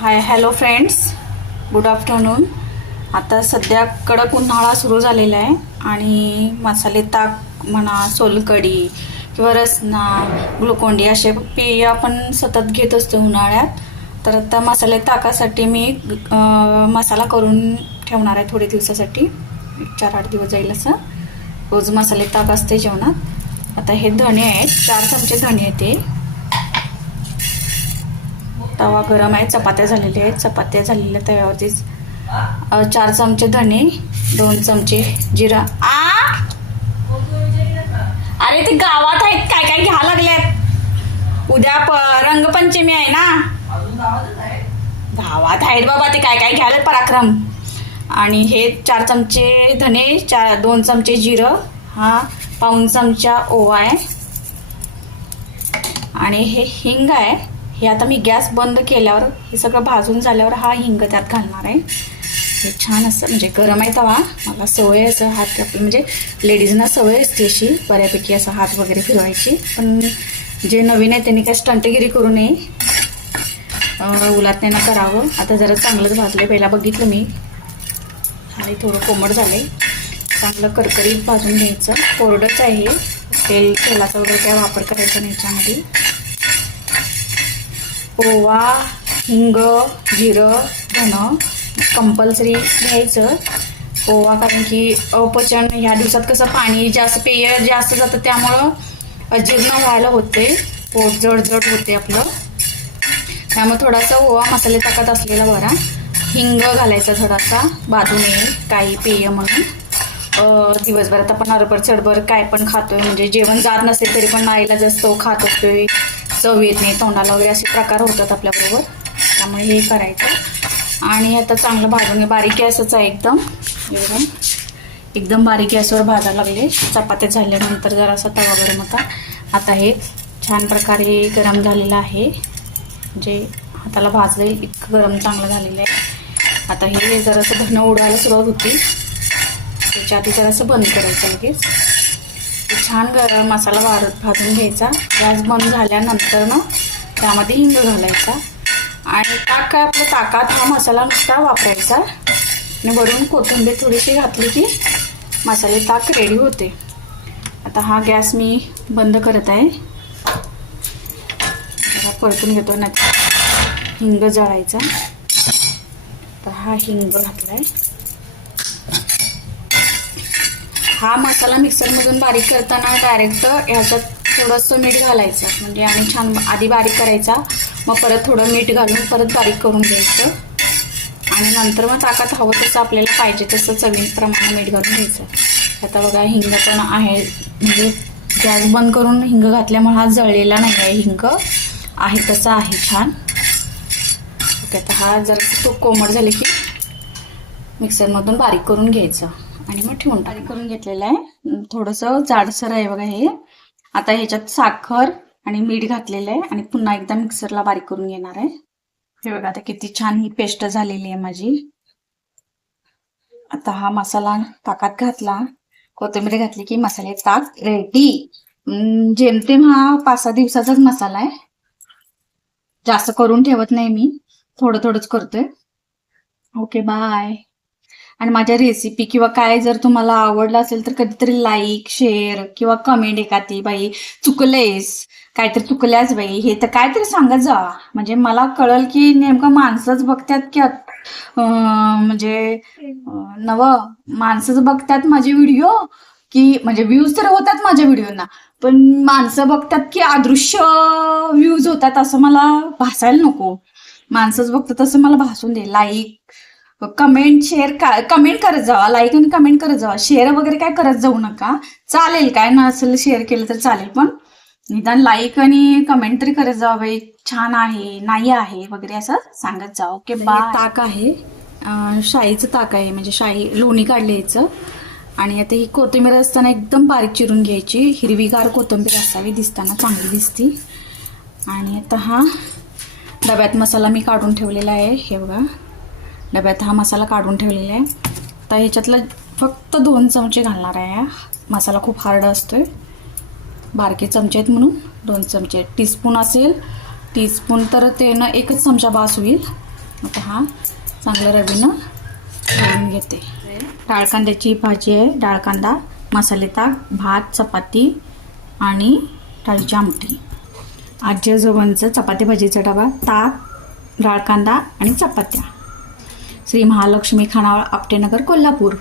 Hi hello friends good afternoon आता सध्या कडक उन्हाळा सुरू झालेला आहे आणि मसाले ताक म्हणा सोलकढी किंवा रसना ग्लुकोंडी असे पेय आपण सतत घेत असतो उन्हाळ्यात. तर आता मसाले ताकासाठी मी मसाला करून ठेवणार आहे थोडे दिवसासाठी. चार आठ दिवस जाईल असं. रोज मसाले ताक असते जेवणात. आता हे धणे आहेत. चार चमचे धणे आहेत ते तवा गरम आहे. चपात्या झालेल्या आहेत. चपात्या झालेल्या तव्यावरतीच चार चमचे धणे दोन चमचे जिरा. आ! अरे ते गावात आहेत. काय काय घ्या लागल्यात. उद्या प रंगपंचमी आहे ना. गावात आहेत बाबा ते. काय काय घ्यायला पराक्रम. आणि हे चार चमचे धने चार दोन चमचे जिरं. हा पाऊन चमचा ओवा आहे. आणि हे हिंग आहे. हे आता मी गॅस बंद केल्यावर हे सगळं भाजून झाल्यावर हा हिंग त्यात घालणार आहे. हे छान असं म्हणजे गरम आहे तवा. मला सवय असं हात आपलं म्हणजे लेडीजना सवय असते अशी बऱ्यापैकी असं हात वगैरे फिरवायची. पण जे नवीन आहे त्यांनी काय स्टंटगिरी करू नये. उलात नाही करावं. आता जरा चांगलंच भाजलं पहिला बघितलं मी. आणि थोडं कोमट आहे चांगलं करकरीत भाजून घ्यायचं. कोरडंच आहे तेल तेलाचा वगैरे काय वापर करायचा नाही याच्यामध्ये. ओवा हिंग जिरं धन कंपल्सरी घ्यायचं. ओवा कारण की अपचन ह्या दिवसात कसं पाणी जास्त पेय जास्त जातं त्यामुळं अजीर्ण व्हायला होते. पोट जडजड होते आपलं. त्यामुळे थोडासा ओवा मसाले टाकत असलेला बरा. हिंग घालायचा थोडासा बाजू नये काही पेय म्हणून. दिवसभरात आपण अरभर चढभर काय पण खातोय म्हणजे जेवण जात नसेल तरी पण नाईला जास्त खात असतोय. चव येत नाही तोंडाला वगैरे असे प्रकार होतात आपल्याबरोबर. त्यामुळे हे करायचं. आणि आता चांगलं भाजून घे. बारीक गॅसच आहे एकदम. एकदम. एकदम बारीक गॅसवर भाजायला लागले. चपात्या झाल्यानंतर जरासा तवा गरम होता. आता हे छान प्रकारे गरम झालेलं आहे. जे हाताला भाजलं इतकं गरम चांगलं झालेलं आहे. आता हे जरासं धनं उडायला सुरुवात होती. त्याच्या आधी जरासं बंद करायचं लगेच. छान गरम मसाला वाढत भाजून घ्यायचा. गॅस बंद झाल्यानंतर ना त्यामध्ये हिंग घालायचा. आणि ताक काय आपल्या ताकात हा मसाला नुसता वापरायचा. आणि वरून कोथिंबीर थोडीशी घातली की मसाले ताक रेडी होते. आता हा गॅस मी बंद करत आहे. परतून घेतो ना हिंग जळायचा. तर हा हिंग घातला आहे हा मसाला मिक्सरमधून बारीक करताना डायरेक्ट ह्याच्यात थोडंसं मीठ घालायचं. म्हणजे आणि छान आधी बारीक करायचा. मग परत थोडं मीठ घालून परत बारीक करून घ्यायचं. आणि नंतर मग ताकात हवं तसं आपल्याला पाहिजे तसं चवीप्रमाणे मीठ घालून घ्यायचं. आता बघा हिंग पण आहे. म्हणजे गॅस बंद करून हिंग घातल्यामुळे हा जळलेला नाही आहे हिंग आहे तसा आहे छान. ओके आता हा जरा तो कोमट झाले की मिक्सरमधून बारीक करून घ्यायचं. आणि मग ठेवून बारीक करून घेतलेलं आहे. थोडंसं जाडसर आहे बघा हे. आता ह्याच्यात साखर आणि मीठ घातलेलं आहे आणि पुन्हा एकदा मिक्सरला बारीक करून घेणार आहे. हे बघा आता किती छान ही पेस्ट झालेली आहे माझी. आता हा मसाला ताकात घातला. कोथिंबीर घातली की मसाले ताक रेडी जेमतेम हा पाच सहा दिवसाचाच मसाला आहे. जास्त करून ठेवत नाही मी. थोडं थोडंच करतोय. ओके बाय आणि माझ्या रेसिपी किंवा काय जर तुम्हाला आवडलं असेल तर कधीतरी लाईक शेअर किंवा कमेंट एखादी बाई चुकलेस काहीतरी चुकल्यास बाई. हे तर काहीतरी सांगत जा. म्हणजे मला कळल की नेमकं माणसंच बघतात म्हणजे, की म्हणजे नव माणसंच बघतात माझे व्हिडिओ की म्हणजे व्ह्यूज तर होतात माझ्या व्हिडिओना पण माणसं बघतात की अदृश्य व्ह्यूज होतात असं मला भासायला नको. माणसंच बघतात असं मला भासून दे. लाईक कमेंट शेअर का कमेंट करत जावा लाईक आणि कमेंट करत जावा. शेअर वगैरे काय करत जाऊ नका. चालेल काय नसेल शेअर केलं तर चालेल पण निदान लाईक आणि कमेंट तरी करत जावा बाई. छान आहे नाही आहे वगैरे असं सांगत जा ओके बा ताक आहे. शाईचं ताक आहे म्हणजे शाई लोणी काढले याचं. आणि आता ही कोथिंबीर असताना एकदम बारीक चिरून घ्यायची. हिरवीगार कोथिंबीर असावी दिसताना चांगली दिसती. आणि आता हा डब्यात मसाला मी काढून ठेवलेला आहे हे बघा. डब्यात हा मसाला काढून ठेवलेला आहे. तर ह्याच्यातलं फक्त दोन चमचे घालणार आहे मसाला खूप हार्ड असतो आहे बारके चमचे आहेत म्हणून दोन चमचे. टीस्पून असेल टीस्पून तर ते ना एकच चमचा बास होईल. आता हा चांगल्या रवीनं भरून घेते. डाळ कांद्याची भाजी आहे. डाळ कांदा मसाले ताक भात चपाती आणि डाळीची आमटी. आजी आजोबांचं चपाती भाजीचा डबा ताक डाळ कांदा आणि चपात्या. श्री महालक्ष्मी खानावळ आपटेनगर कोल्हापूर.